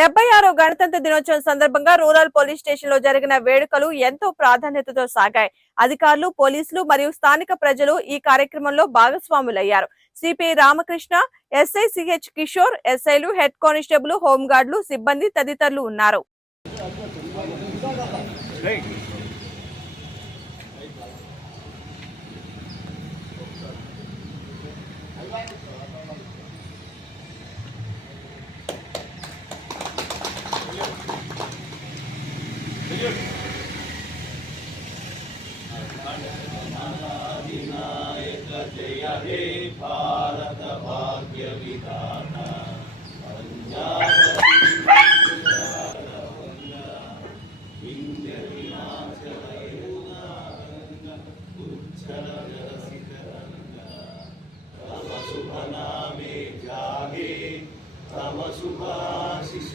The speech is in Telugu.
76వ గణతంత్ర దినోత్సవం సందర్భంగా రూరల్ పోలీస్ స్టేషన్ లో జరిగిన వేడుకలు ఎంతో ప్రాధాన్యతతో సాగాయి. అధికారులు, పోలీసులు మరియు స్థానిక ప్రజలు ఈ కార్యక్రమంలో భాగస్వాములయ్యారు. CPI Ramakrishna, SI CH Kishore, ఎస్ఐలు, హెడ్ కానిస్టేబుల్, హోంగార్డులు, సిబ్బంది తదితరులు ఉన్నారు. विनायक जय हे भारत भाग्य विधाता पंजाब विंध्य हिमाचल यमुना उच्चल जलसितरंगा तव शुभ नामे जागे तव शुभाशिष